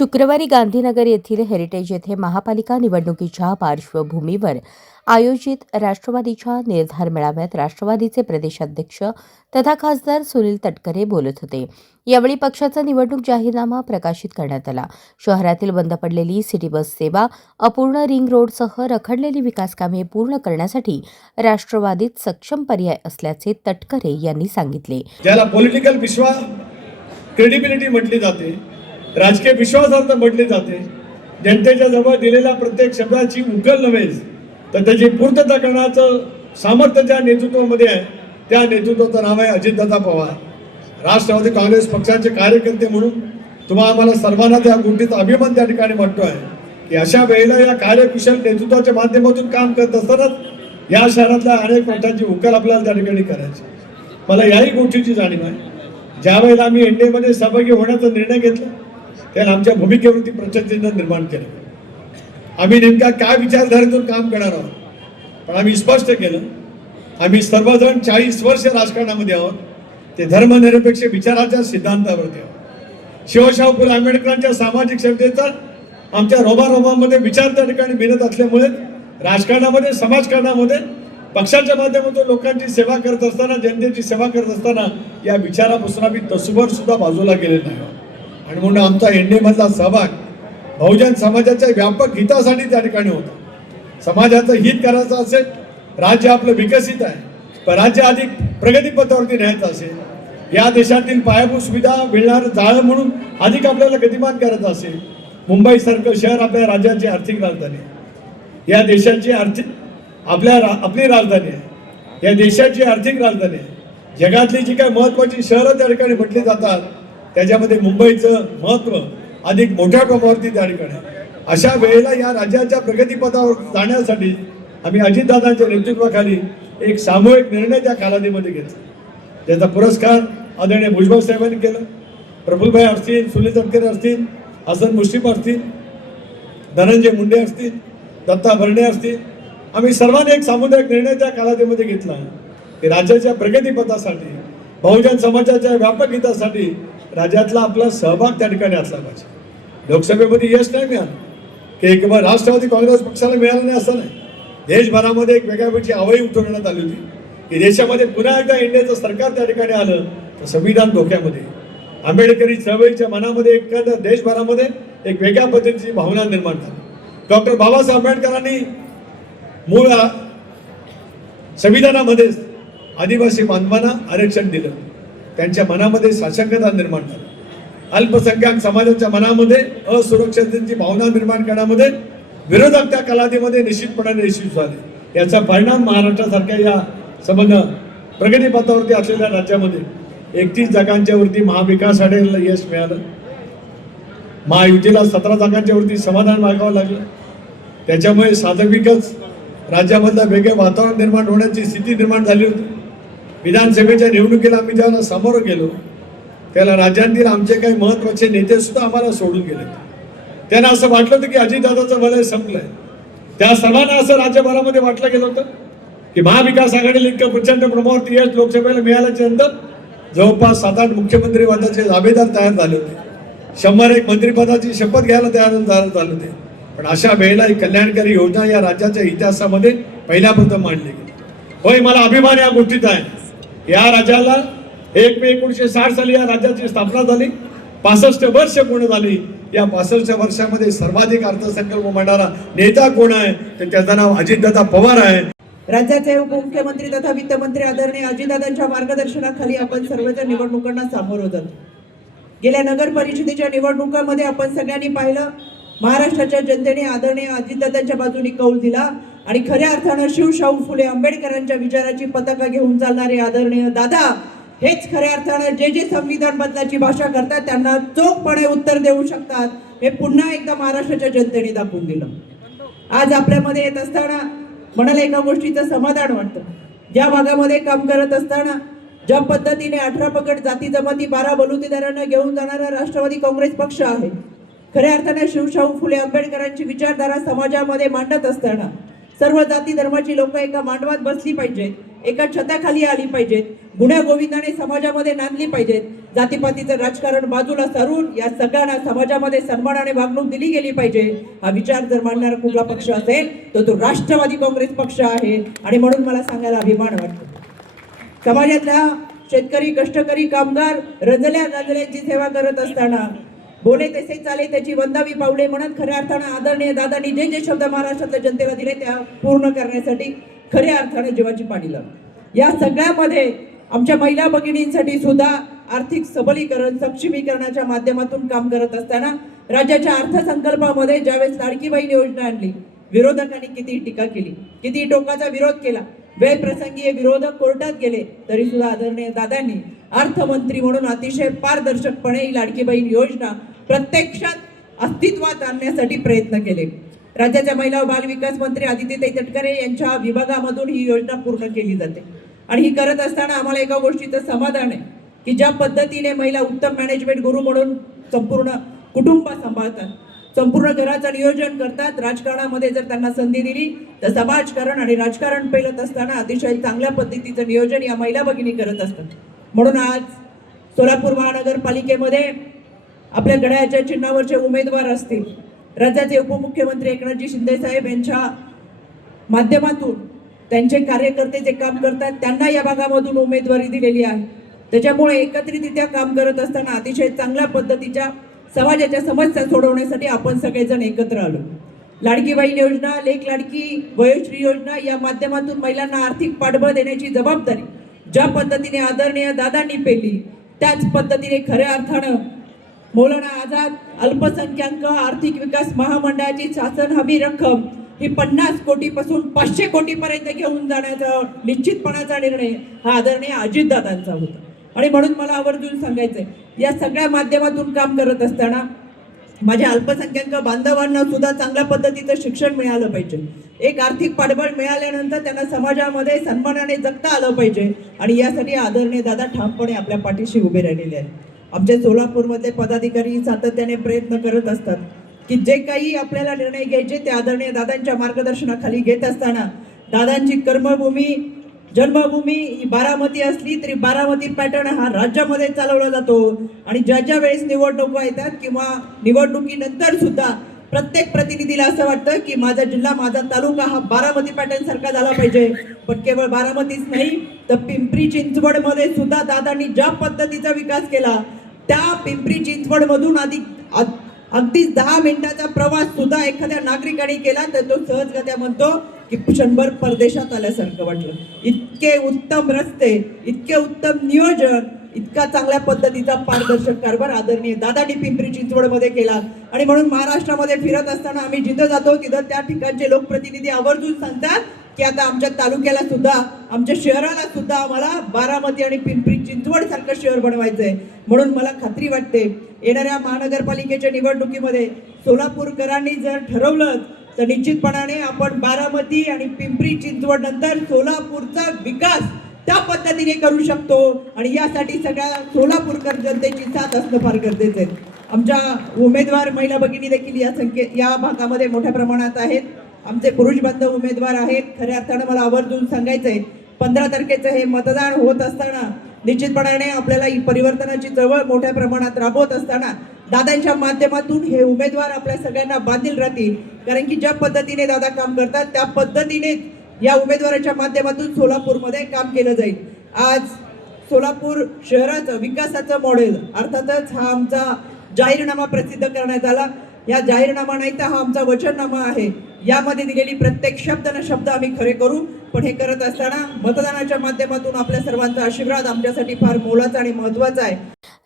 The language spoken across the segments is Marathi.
शुक्रवारी गांधीनगर येथील हेरिटेज येथे महापालिका निवडणुकीच्या पार्श्वभूमीवर आयोजित राष्ट्रवादीच्या निर्धार मेळाव्यात राष्ट्रवादीचे प्रदेशाध्यक्ष तथा खासदार सुनील तटकरे बोलत होते. यावेळी पक्षाचा निवडणूक जाहीरनामा प्रकाशित करण्यात आला. शहरातील बंद पडलेली सिटी बस सेवा अपूर्ण रिंग रोडसह रखडलेली विकासकामे पूर्ण करण्यासाठी राष्ट्रवादीत सक्षम पर्याय असल्याचे तटकरे यांनी सांगितले. ज्याला पॉलिटिकल विश्वास क्रेडिबिलिटी म्हटली जाते राजकीय विश्वासार्थ म्हटले जाते. जनतेच्या जवळ दिलेल्या प्रत्येक शब्दाची उकल नव्हेच. तर त्याची पूर्तता करण्याचं सामर्थ्य ज्या नेतृत्वामध्ये आहे त्या नेतृत्वाचं नाव आहे अजितदादा पवार. राष्ट्रवादी काँग्रेस पक्षाचे कार्यकर्ते म्हणून तुम्हा आम्हाला सर्वांना त्या गोष्टीचा अभिमान त्या ठिकाणी म्हणतो आहे की अशा वेळेला या कार्यकुशल नेतृत्वाच्या माध्यमातून काम करत असतानाच या शहरातल्या अनेक प्रकारची उकल आपल्याला त्या ठिकाणी करायची मला याही गोष्टीची जाणीव आहे. ज्या वेळेला आम्ही एन सहभागी होण्याचा निर्णय घेतला त्याला आमच्या भूमिकेवरती प्रचंड निर्माण केलं. आम्ही नेमका काय विचारधारेतून काम करणार आहोत? पण आम्ही स्पष्ट केलं आम्ही सर्वजण चाळीस वर्ष राजकारणामध्ये आहोत. ते धर्मनिरपेक्ष विचाराच्या सिद्धांतावरती आहोत. शिवशाहू फुले आंबेडकरांच्या सामाजिक क्षमतेचा आमच्या रोबारोबामध्ये विचार त्या ठिकाणी मिळत असल्यामुळे राजकारणामध्ये समाजकारणामध्ये पक्षाच्या माध्यमातून लोकांची सेवा करत असताना जनतेची सेवा करत असताना या विचारापासून आम्ही तसुभर सुद्धा बाजूला गेले नाही आहोत. आणि म्हणून आमचा एन मधला सहभाग बहुजन समाजाच्या व्यापक हितासाठी त्या ठिकाणी होता. समाजाचं हित करायचं असेल राज्य आपलं विकसित आहे पण राज्य अधिक प्रगतीपथावरती न्यायचं असेल या देशातील पायाभूत सुविधा मिळणार जाळं म्हणून अधिक आपल्याला गतिमान करायचं असेल मुंबईसारखं शहर आपल्या राज्याची आर्थिक राजधानी आहे. या देशाची आर्थिक आपल्या रा आपली राजधानी आहे. या देशाची आर्थिक राजधानी आहे. जगातली जी काही महत्त्वाची शहरं त्या ठिकाणी म्हटली जातात त्याच्यामध्ये मुंबईचं महत्त्व अधिक मोठ्या प्रमाणावरती त्या ठिकाणी अशा वेळेला या राज्याच्या प्रगतीपथावर जाण्यासाठी आम्ही अजितदादांच्या नेतृत्वाखाली एक सामूहिक निर्णय त्या कालावधीमध्ये घेतला. त्याचा पुरस्कार आदरणीय भुजबळ साहेबांनी केलं. प्रफुलभाई असतील सुनील तटकरे असतील हसन मुश्रीफ असतील धनंजय मुंडे असतील दत्ता भरणे असतील. आम्ही सर्वांनी एक सामुदायिक निर्णय त्या कालावधीमध्ये घेतला. की राज्याच्या प्रगतीपथासाठी बहुजन समाजाच्या व्यापक हितासाठी राज्यातला आपला सहभाग त्या ठिकाणी असला पाहिजे. लोकसभेमध्ये यश नाही मिळालं. की केवळ राष्ट्रवादी काँग्रेस पक्षाला मिळालं नाही असं नाही. देशभरामध्ये एक वेगळ्या वेळची आवई उठवण्यात आली होती. की देशामध्ये पुन्हा एकदा इंडियाचं सरकार त्या ठिकाणी आलं तर संविधान धोक्यामध्ये. आंबेडकरी चळवळीच्या मनामध्ये एखाद्या देशभरामध्ये एक वेगळ्या पद्धतीची भावना निर्माण झाली. डॉक्टर बाबासाहेब आंबेडकरांनी मूळ संविधानामध्येच आदिवासी बांधवांना आरक्षण दिलं. त्यांच्या मनामध्ये साशंकता निर्माण झाली. अल्पसंख्याक समाजाच्या मनामध्ये असुरक्षिततेची भावना निर्माण करण्यामध्ये विरोधक त्या कलादीमध्ये निश्चितपणाने यशस्वी झाले. याचा परिणाम महाराष्ट्रासारख्या या संबंध प्रगतीपथावरती असलेल्या राज्यामध्ये एकतीस जागांच्या वरती महाविकास आघाडीला यश मिळालं. महायुतीला सतरा जागांच्या वरती समाधान मागावं लागलं. त्याच्यामुळे साधविकच राज्यामधलं वेगळे वातावरण निर्माण होण्याची स्थिती निर्माण झाली होती. विधानसभेच्या निवडणुकीला आम्ही ज्याला समोर गेलो त्याला राज्यातील आमचे काही महत्त्वाचे नेते सुद्धा आम्हाला सोडून गेले. त्यांना असं वाटलं होतं की अजितदादाचं वलय संपलंय. त्या सर्वांना असं राज्यभरामध्ये वाटलं गेलं होतं की महाविकास आघाडीला इतकं प्रचंड प्रमाणावरती यश लोकसभेला मिळाल्याच्या नंतर जवळपास सात आठ मुख्यमंत्रीपदाचे दावेदार तयार झाले होते. शंभर एक मंत्रिपदाची शपथ घ्यायला तयार झाले होते. पण अशा वेळेला ही कल्याणकारी योजना या राज्याच्या इतिहासामध्ये पहिल्याप्रथम मांडली गेली. होय मला अभिमान या गोष्टीचा आहे. या राज्याला एक मे एकोणीशे साठ साली या राज्याची स्थापना झाली. पासष्ट वर्ष पूर्ण झाली. या पासष्ट वर्षामध्ये सर्वाधिक अर्थसंकल्प मांडणारा नेता कोण आहे? तर त्याचं नाव अजितदादा पवार आहे. राज्याचे उपमुख्यमंत्री तथा वित्तमंत्री आदरणीय अजितदादांच्या मार्गदर्शनाखाली आपण सर्वजण निवडणुकांना सामोरं होतात गेल्या नगर परिषदेच्या निवडणुकांमध्ये आपण सगळ्यांनी पाहिलं. महाराष्ट्राच्या जनतेने आदरणीय अजितदादांच्या बाजूने कौल दिला. आणि खऱ्या अर्थानं शिवशाहू फुले आंबेडकरांच्या विचाराची पताका घेऊन चालणारे आदरणीय दादा हेच खऱ्या अर्थानं जे जे संविधान बदलाची भाषा करतात त्यांना चोखपणे उत्तर देऊ शकतात. हे पुन्हा एकदा महाराष्ट्राच्या जनतेने दाखवून दिलं. आज आपल्यामध्ये येत असताना म्हणाला एका गोष्टीचं समाधान वाटतं. ज्या भागामध्ये काम करत असताना ज्या पद्धतीने अठरा पकड जाती जमाती बारा बलुतेदारांना घेऊन जाणारा राष्ट्रवादी काँग्रेस पक्ष आहे खऱ्या अर्थाने शिवशाहू फुले आंबेडकरांची विचारधारा समाजामध्ये मांडत असताना सर्व जाती धर्माची लोक एका मांडवात बसली पाहिजेत एका छताखाली आली पाहिजेत गुण्या गोविंदाने समाजामध्ये नांदली पाहिजेत. जातीपातीचं राजकारण बाजूला सारून या सगळ्यांना समाजामध्ये सन्मानाने वागणूक दिली गेली पाहिजे. हा विचार जर मांडणारा कुठला पक्ष असेल तर तो राष्ट्रवादी काँग्रेस पक्ष आहे. आणि म्हणून मला सांगायला अभिमान वाटतो. समाजातल्या शेतकरी कष्टकरी कामगार रजल्या रजल्यांची सेवा करत असताना बोले तसे चाले त्याची वंदावी पावले म्हणत खऱ्या अर्थानं आदरणीय दादांनी जे जे शब्द महाराष्ट्रातल्या जनतेला दिले त्या पूर्ण करण्यासाठी खऱ्या अर्थाने जीवाची पाणी लावली. या सगळ्यामध्ये आमच्या महिला भगिनींसाठी सुद्धा आर्थिक सबलीकरण सक्षमीकरणाच्या माध्यमातून काम करत असताना राज्याच्या अर्थसंकल्पामध्ये ज्यावेळेस लाडकी बहीण योजना आणली विरोधकांनी किती टीका केली किती टोकाचा विरोध केला वेळप्रसंगी हे विरोधक कोर्टात गेले तरी सुद्धा आदरणीय दादांनी अर्थमंत्री म्हणून अतिशय पारदर्शकपणे ही लाडकी बहीण योजना प्रत्यक्षात अस्तित्वात आणण्यासाठी प्रयत्न केले. राज्याच्या महिला व बाल विकास मंत्री आदित्यताई तटकरे यांच्या विभागामधून ही योजना पूर्ण केली जाते. आणि ही करत असताना आम्हाला एका गोष्टीचं समाधान आहे की ज्या पद्धतीने महिला उत्तम मॅनेजमेंट गुरु म्हणून संपूर्ण कुटुंब सांभाळतात संपूर्ण घराचं नियोजन करतात राजकारणामध्ये जर त्यांना संधी दिली तर समाजकारण आणि राजकारण पेलत असताना अतिशय चांगल्या पद्धतीचं नियोजन या महिला भगिनी करत असतात. म्हणून आज सोलापूर महानगरपालिकेमध्ये आपल्या गड्याच्या चिन्हावरचे उमेदवार असतील. राज्याचे उपमुख्यमंत्री एकनाथजी शिंदेसाहेब यांच्या माध्यमातून त्यांचे कार्यकर्ते जे काम करतात त्यांना या भागामधून उमेदवारी दिलेली आहे. त्याच्यामुळे एकत्रितरित्या काम करत असताना अतिशय चांगल्या पद्धतीच्या समाजाच्या समस्या सोडवण्यासाठी आपण सगळेजण एकत्र आलो. लाडकी बहीण योजना लेख लाडकी वयोश्री योजना या माध्यमातून महिलांना आर्थिक पाठबळ देण्याची जबाबदारी ज्या पद्धतीने आदरणीय दादांनी पेली त्याच पद्धतीने खऱ्या अर्थानं मौलाना आझाद अल्पसंख्याक आर्थिक विकास महामंडळाची शासन हमी रक्कम ही पन्नास कोटीपासून पाचशे कोटीपर्यंत घेऊन जाण्याचा निश्चितपणाचा निर्णय हा आदरणीय अजितदादांचा होता. आणि म्हणून मला आवर्जून सांगायचंय या सगळ्या माध्यमातून काम करत असताना माझ्या अल्पसंख्याक बांधवांना सुद्धा चांगल्या पद्धतीचं शिक्षण मिळालं पाहिजे. एक आर्थिक पाठबळ मिळाल्यानंतर त्यांना समाजामध्ये सन्मानाने जगता आलं पाहिजे आणि यासाठी आदरणीय दादा ठामपणे आपल्या पाठीशी उभे राहिलेले आहेत. आमच्या सोलापूरमधले पदाधिकारी सातत्याने प्रयत्न करत असतात की जे काही आपल्याला निर्णय घ्यायचे ते आदरणीय दादांच्या मार्गदर्शनाखाली घेत असताना दादांची कर्मभूमी जन्मभूमी ही बारामती असली तरी बारामती पॅटर्न हा राज्यामध्ये चालवला जातो. आणि ज्या ज्या वेळेस निवडणुका येतात किंवा निवडणुकीनंतर सुद्धा प्रत्येक प्रतिनिधीला असं वाटतं की माझा जिल्हा माझा तालुका हा बारामती पॅटर्न सारखा झाला पाहिजे. पण केवळ बारामतीच नाही तर पिंपरी चिंचवडमध्ये सुद्धा दादांनी ज्या पद्धतीचा विकास केला त्या पिंपरी चिंचवडमधून आधी अगदीच दहा मिनिटाचा प्रवास सुद्धा एखाद्या नागरिकाने केला तर तो सहजगत्या म्हणतो की क्षणभर परदेशात आल्यासारखं वाटलं. इतके उत्तम रस्ते इतके उत्तम नियोजन इतका चांगल्या पद्धतीचा पारदर्शक कारभार आदरणीय दादानी पिंपरी चिंचवडमध्ये केला. आणि म्हणून महाराष्ट्रामध्ये फिरत असताना आम्ही जिथं जातो तिथं त्या ठिकाणचे लोकप्रतिनिधी आवर्जून सांगतात की आता आमच्या तालुक्याला सुद्धा आमच्या शहराला सुद्धा आम्हाला बारामती आणि पिंपरी चिंचवड सारखं शहर बनवायचं आहे म्हणून मला खात्री वाटते येणाऱ्या महानगरपालिकेच्या निवडणुकीमध्ये सोलापूरकरांनी जर ठरवलं तर निश्चितपणाने आपण बारामती आणि पिंपरी चिंचवड नंतर सोलापूरचा विकास त्या पद्धतीने करू शकतो. आणि यासाठी सगळ्या सोलापूरकर जनतेची साथ असणं फार गरजेचं आहे. आमच्या उमेदवार महिला भगिनी देखील या संख्ये या भागामध्ये मोठ्या प्रमाणात आहेत. आमचे पुरुष बांधव उमेदवार आहेत. खऱ्या अर्थानं मला आवर्जून सांगायचं आहे पंधरा तारखेचं हे मतदान होत असताना निश्चितपणाने आपल्याला ही परिवर्तनाची चळवळ मोठ्या प्रमाणात राबवत असताना दादांच्या माध्यमातून हे उमेदवार आपल्या सगळ्यांना बांधील राहतील. कारण की ज्या पद्धतीने दादा काम करतात त्या पद्धतीने या उमेदवाराच्या माध्यमातून सोलापूरमध्ये काम केलं जाईल. आज सोलापूर शहराचं विकासाचं मॉडेल अर्थातच हा आमचा जाहीरनामा प्रसिद्ध करण्यात आला. या जाहीरनामा नाही तर हा आमचा वचननामा आहे. यामध्ये दिलेली प्रत्येक शब्द न शब्द आम्ही खरे करू. पण हे करत असताना मतदानाच्या माध्यमातून आपल्या सर्वांचा आशीर्वाद आमच्यासाठी फार मोलाचा आणि महत्त्वाचा आहे.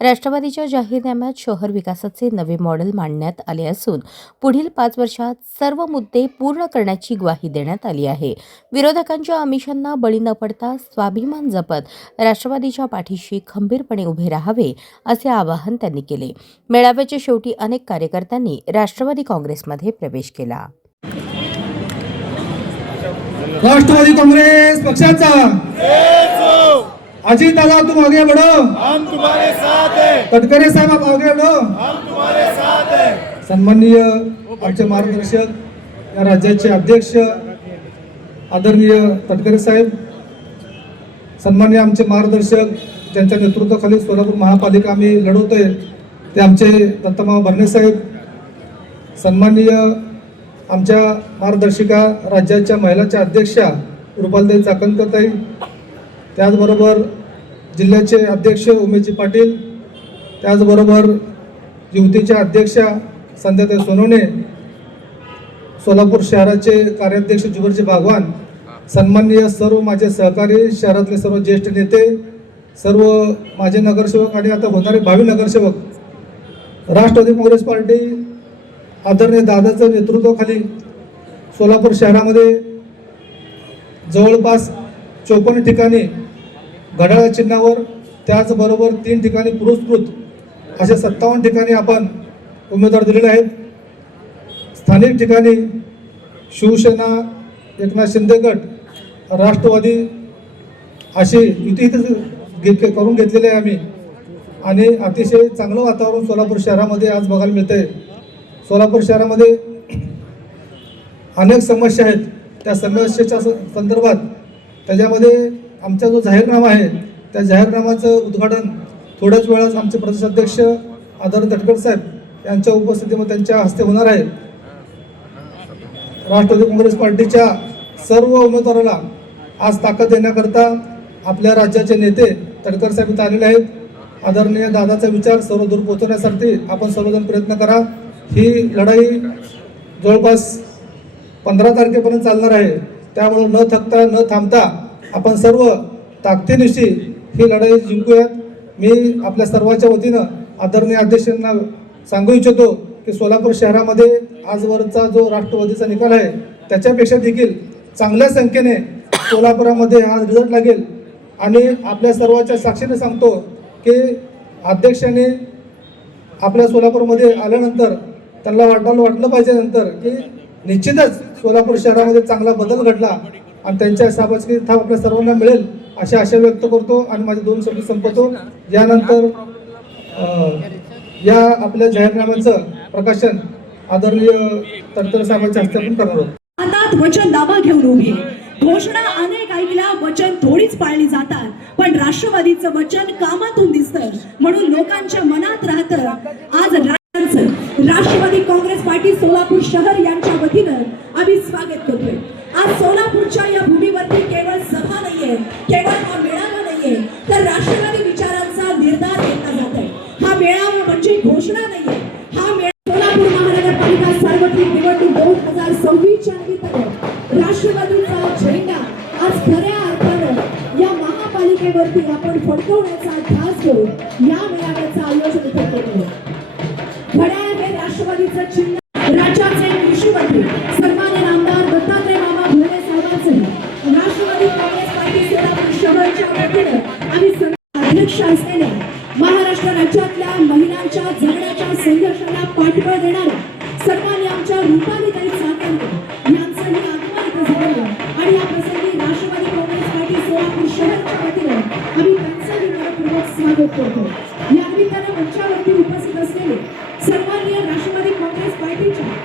राष्ट्रवादीच्या जाहीरनाम्यात शहर विकासाचे नवे मॉडेल मांडण्यात आले असून पुढील पाच वर्षात सर्व मुद्दे पूर्ण करण्याची ग्वाही देण्यात आली आहे. विरोधकांच्या आमिषांना बळी न पडता स्वाभिमान जपत राष्ट्रवादीच्या पाठीशी खंबीरपणे उभे राहावे असे आवाहन त्यांनी केले. मेळाव्याच्या शेवटी अनेक कार्यकर्त्यांनी राष्ट्रवादी काँग्रेसमध्ये प्रवेश केला. राष्ट्रवादी कांग्रेस पक्षाचा. अजित दादा तुम आगे बढ़ो। हम तुम्हारे साथ हैं। तटकरे साहेब आप आगे बढ़ो। हम तुम्हारे साथ हैं। सन्माननीय आमचे मार्गदर्शक या राज्याचे अध्यक्ष आदरणीय तटकरे साहेब सन्मान्य आमचे मार्गदर्शक ज्यांच्या नेतृत्वाखाली सोलापूर महापालिका आम्ही लढवतोय ते आमचे दत्तमाव भरणे साहेब सन्माननीय आमच्या मार्गदर्शिका राज्याच्या महिलाच्या अध्यक्षा रुपालताई चाकणकरताई त्याचबरोबर जिल्ह्याचे अध्यक्ष उमेशजी पाटील त्याचबरोबर युवतीच्या अध्यक्षा संध्याताई सोनवणे सोलापूर शहराचे कार्याध्यक्ष जुवरजी भागवान सन्माननीय सर्व माझे सहकारी शहरातले सर्व ज्येष्ठ नेते सर्व माझे नगरसेवक आणि आता होणारे भावी नगरसेवक राष्ट्रवादी काँग्रेस पार्टी आदरणीय दादाचं नेतृत्वाखाली सोलापूर शहरामध्ये जवळपास चोपन्न ठिकाणी घड्याळ चिन्हावर त्याचबरोबर तीन ठिकाणी पुरस्कृत असे सत्तावन्न ठिकाणी आपण उमेदवार दिलेले आहेत. स्थानिक ठिकाणी शिवसेना एकनाथ शिंदे गट राष्ट्रवादी अशी युती इथं घे करून घेतलेले आहे आम्ही. आणि अतिशय चांगलं वातावरण सोलापूर शहरामध्ये आज बघायला मिळतंय. सोलापूर शहरामध्ये अनेक समस्या आहेत. त्या समस्येच्या स- संदर्भात त्याच्यामध्ये आमचा जो जाहीरनामा आहे त्या जाहीरनामाचं उद्घाटन थोड्याच वेळात आमचे प्रदेशाध्यक्ष आदर तटकर साहेब यांच्या उपस्थितीमध्ये त्यांच्या हस्ते होणार आहे. राष्ट्रवादी काँग्रेस पार्टीच्या सर्व उमेदवाराला आज ताकद देण्याकरता आपल्या राज्याचे नेते तडकर साहेब इथं आलेले आहेत. आदरणीय दादाचा विचार सर्व दूर पोहोचवण्यासाठी आपण सर्वजण प्रयत्न करा. ही लढाई जवळपास पंधरा तारखेपर्यंत चालणार आहे. त्यामुळे न थकता न थांबता आपण सर्व ताकदीनिशी ही लढाई जिंकूयात. मी आपल्या सर्वांच्या वतीनं आदरणीय अध्यक्षांना सांगू इच्छितो की सोलापूर शहरामध्ये आजवरचा जो राष्ट्रवादीचा निकाल आहे त्याच्यापेक्षा देखील चांगल्या संख्येने सोलापुरामध्ये हा रिझल्ट लागेल. आणि आपल्या सर्वांच्या साक्षीने सांगतो की अध्यक्षाने आपल्या सोलापूरमध्ये आल्यानंतर त्यांना वाटायला वाटलं पाहिजे नंतर की निश्चितच सोलापूर शहरामध्ये चांगला बदल घडला. आणि त्यांच्या शाबासकी थाप आपल्या सर्वांना मिळेल अशा आशा व्यक्त करतो आणि माझे दोन शब्द संपवतो. यानंतर या आपल्या जाहीरनाम्याचं प्रकाशन आदरणीय तंत्र साहेबांच्या हस्ते आपण करणार आहोत. हातात वचननामा घेऊन उभी घोषणा अनेक ऐकल्या वचन थोडीच पाळली जातात. पण राष्ट्रवादीचं वचन कामातून दिसतं. म्हणून लोकांच्या मनात राहतं आज राष्ट्रवादी काँग्रेस पार्टी सोलापूर शहर यांच्या वतीनं आम्ही स्वागत करतोय. आज सोलापूरच्या या भूमीवरती केवळ सभा नाहीये केवळ हा मेळावा नाहीये. तर राष्ट्र काँग्रेस पार्टी सोलापूर शहरच्या वतीनं आम्ही सर्व अध्यक्ष असलेल्या महाराष्ट्र राज्यातल्या महिलांच्या जगण्याच्या संघर्षाला पाठबळ देणाऱ्या